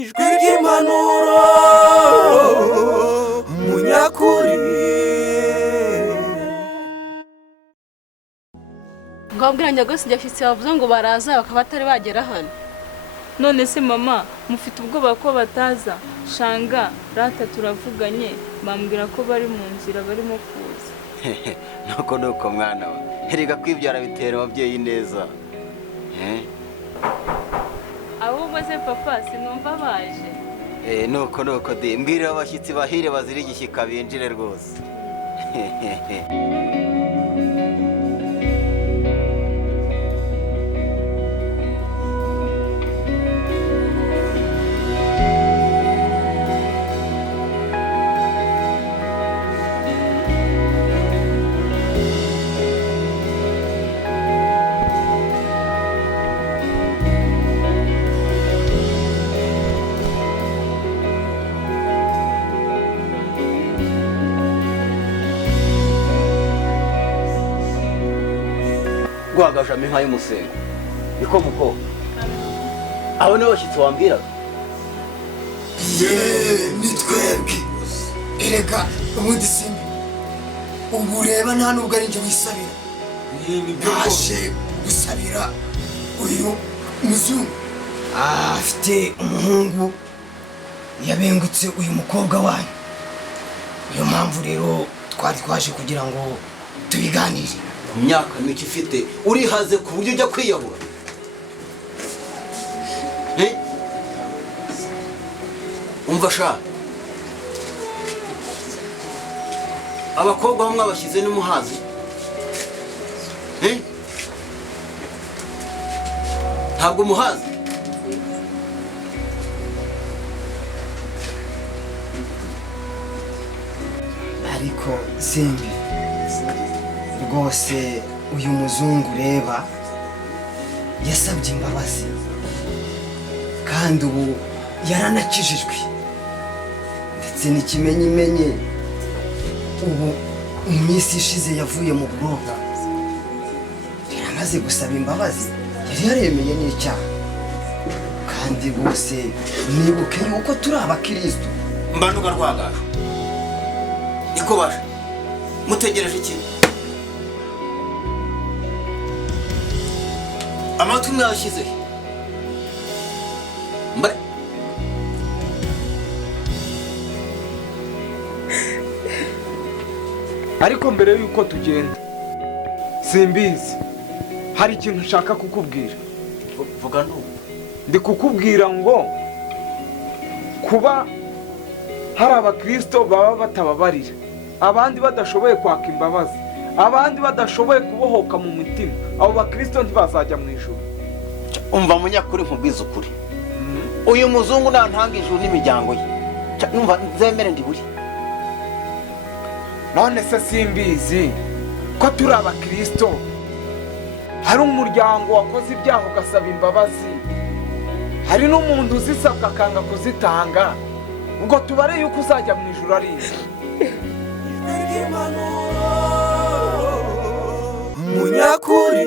ijwi ry'impanuro Munyakuri. Ngabwira Nyagose njyafitse bavuze ngo baraza bakaba atari bagera hano. None se mama mufite ubwoba ko bataza? Shanga rata turavuganye bambwira ko bari mu nzira barimo kuza. nuko mwana we herega kwibyara bitera ababyeyi neza. Ahubwo se papa sinumva baje. nuko de mbwira abashyitsi bahire bazira igishyika binjire rwose. Gwagajame nka y'umusengo niko muko abo ne bashyitsi wambwiraga. Ni twebwe erega ubundi simbi ubu reba nta nubwo ari njye wisabira, naje gusabira uyu muzungu afite umuhungu yabengutse uyu mukobwa wanyu. Niyo mpamvu rero twari twaje kugira ngo tubiganire. Imyaka mike ifite urihaze ku buryo ujya kwiyahura. Umva sha abakobwa bamwe abashyize n'umuhazi. Ntabwo umuhazi. Ariko simbi rwose uyu muzungu reba yasabye imbabazi kandi ubu yaranakijijwe, ndetse n'ikimenyimenye ubu mu minsi ishize yavuye mu buroko yaramaze gusaba imbabazi, yari yaremeye n'icyaha. Kandi bose nibuke yuko turi abakristo. Mbanduka rwagaje niko baje mutegereje iki? Amatwi mwashyize mba ariko mbere yuko tugenda simbizi hari ikintu nshaka kukubwira. vuga ntu Ndi kukubwira ngo kuba hari abakristo baba batababarira, abandi badashoboye kwaka imbabazi, abandi badashoboye kubohoka mu mutima, abo bakristo ntibazajya mu ijuru. umva Munyakuri nkubwiza ukuri, uyu muzungu ntantanga ijuru n'imiryango ye. Numva nzemere ndi buri. None se simbizi ko turi abakristo hari umuryango wakoze ibyaha ugasaba imbabazi, hari n'umuntu uzisabwa akanga kuzitanga, ubwo tubare yuko uzajya mu ijuru ari izi. Munyakuri.